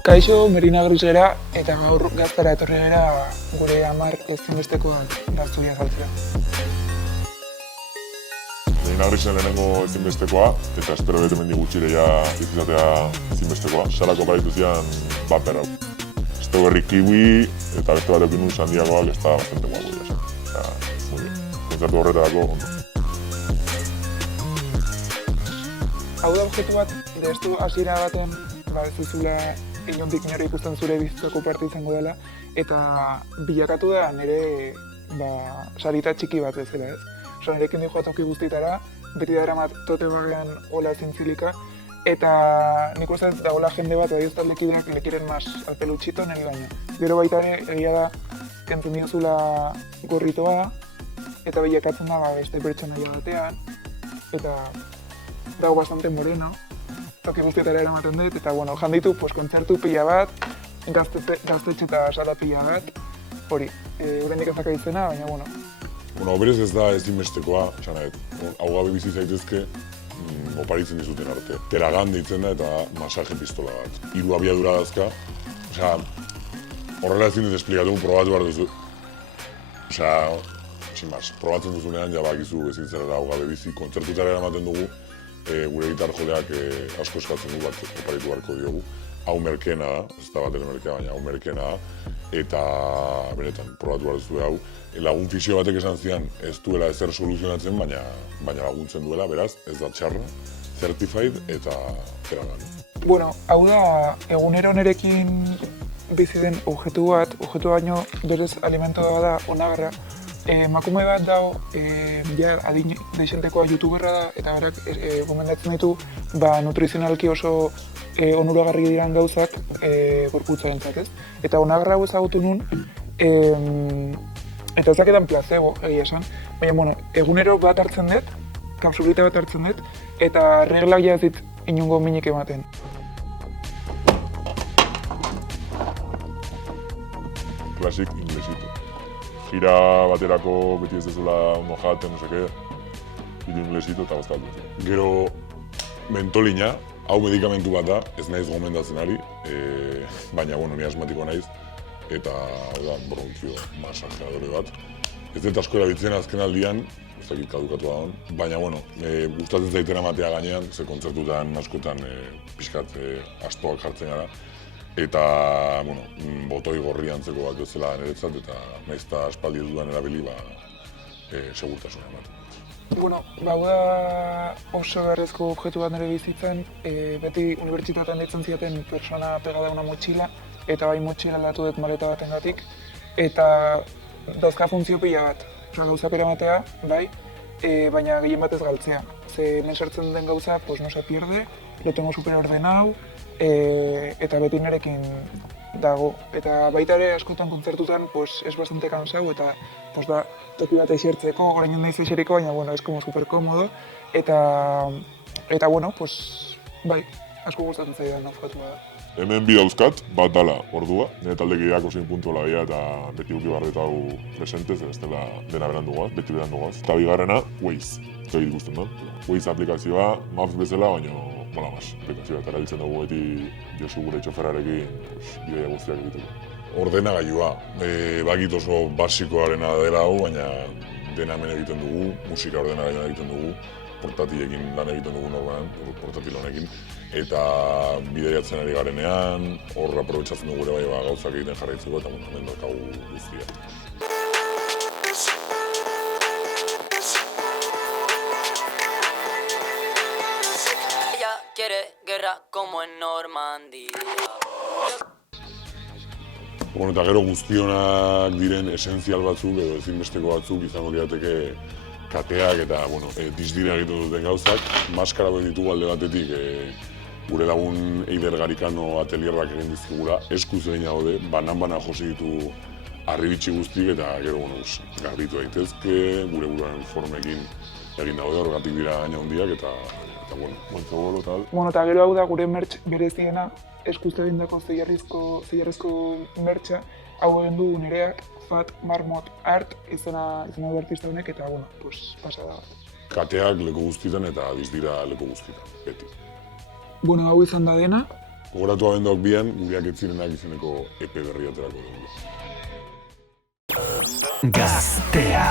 Kaixo, Merina Gris gara, eta gaur gaztara etorri gara gure amar ezinbestekoan gazturia saltzea. Merina Grisen lehenengo ezinbestekoa, eta espero bete mendi gutxireia izatea ezinbestekoa. Salako aparitu zian baper hau. Esto berri kiwi, eta beste bat eukin un sandiagoak, ez da bastante guapo, ya esan. Eta, muy bien. Kontzertu horretarako, ondo. Hau da objektu bat, destu hasiera baten, ez duzula inondik inora ikusten zure bizitzako parte izango dela, eta bilakatu da nire sarita txiki bat bezala, ez? Osa, nirekin dihoa toki guztietara, beti daramat tote bagean hola zintzilika, eta nik uste da hola jende bat, bai uztaldekideak lekiren mas al peluchito nire baina. Gero baita ere, egia da, kentzen diozula gorritoa, eta bilakatzen da beste pertsonaia batean, eta dago bastante moreno, toki guztietara eramaten dut, eta bueno, janditu kontzertu pila bat, gaztetxe eta sala pila bat, hori, oraindik ez daka izena, baina bueno. Bueno, berez ez da ezinbestekoa, esan nahi, hau gabe bizi zaitezke, oparitzen dizuten arte. Teragan deitzen da eta masaje pistola bat. 3 abiadura dazka, osea, horrela ezin dut esplikatu, probatu behar duzu. Osea, sin más, probatzen duzunean ja bakizu ezin zerera hau gabe bizi, kontzertutara eramaten dugu, gure gitar joleak asko eskatzen du bat oparitu beharko diogu. Hau merkeena da, ez da bat ere merkea, baina hau merkeena da, eta benetan, probatu behar duzu hau. Lagun fisio batek esan zian ez duela ezer soluzionatzen, baina laguntzen duela, beraz, ez da txarra, certified eta teragan. Bueno, hau da, egunero nerekin bizi den objektu baino berez alimentoa da onagarra. Emakume bat dago, ja adin deixentekoa youtuberra da, eta berak gomendatzen ditu nutrizionalki oso onuragarri diran gauzak gorputzarentzat, ez? Eta onagarra hau ezagutu nun, eta ez daketan placebo, egia esan, baina, bueno, egunero bat hartzen dut, kapsulita bat hartzen dut, eta reglak ja ez dit inungo minik ematen. Klasik inglesito. Gira baterako beti ez dezula ondo jaten, no seke, hiru inglesito eta bastaldu. Gero mentolina, hau medikamentu bat da, ez naiz gomendatzen ari, baina, bueno, ni asmatiko naiz, eta hau da, bronquio masajeadore bat. Ez dut asko erabiltzen azken aldian, ez dakit kadukatu da hon, baina, bueno, gustatzen zaiten amatea gainean, ze kontzertutan askotan pixkat astoak jartzen gara. Eta, bueno, botoi gorri antzeko bat bezala niretzat, eta nahiz eta aspaldi ez dudan erabili, segurtasuna ematen. Bueno, hau da oso beharrezko objektu bat nire bizitzan, beti unibertsitatean ditzen ziaten persona pegada una motxila, eta bai motxila aldatu dut maleta batengatik, eta dauzka funtzio pila bat. Osa, gauzak eramatea, bai, baina gehien batez galtzea. Ze hemen sartzen den gauza, pues no se pierde, lo tengo superordenau, eta beti nirekin dago. Eta baita ere askotan kontzertutan es bastante cansau eta da toki bat esertzeko, orain naiz eseriko, baina bueno, es como super cómodo eta bueno, bai, asko gustatzen zaidan objektua da. Hemen bi dauzkat, bat dala ordua, nire taldekideak osein puntua labia eta beti uki barret hau presentez, ez dela dena berandu goaz, beti berandu goaz. Eta bigarrena, Waze, ez da ikusten da. Waze aplikazioa, Maps bezala, baina mola mas, aplikazioa eta erabiltzen dugu beti Josu gure txoferrarekin bideia guztiak egiteko. Ordenagailua, bakit oso basikoarena dela hau, baina dena hemen egiten dugu, musika ordenagailuan egiten dugu, portatilekin lan egiten dugu norbanan, portatil honekin, eta bideiatzen ari garenean, hor aprobetxatzen dugu ere bai gauzak egiten jarraitzeko, eta hemen daukagu guztia. Como en Normandia. Bueno, eta gero guztionak diren esentzial batzuk edo ezinbesteko batzuk izango lirateke kateak eta, bueno, disdira egiten duten gauzak. Maskara behar ditugu alde batetik gure lagun Eider Garikano atelierrak egin dizkigula. Eskuz egin gaude, banan-bana josi ditu arribitxi guztik eta gero, bueno, garbitu daitezke, gure buruaren formekin egin daude horregatik dira gaina handiak eta bueno, bontzogolo tal. Bueno, eta gero hau da gure merch bereziena, eskuz egindako zeiarrezko mertxa, hau egin du nireak, Fat Marmot Art, izena du artista honek, eta, bueno, pasada bat. Kateak leku guztietan eta dizdira leku guztietan, beti. Bueno, hau izan da dena, Gogoratu abenduak bian, gureak ez zirenak izeneko EP berri aterako dugu. Gaztea.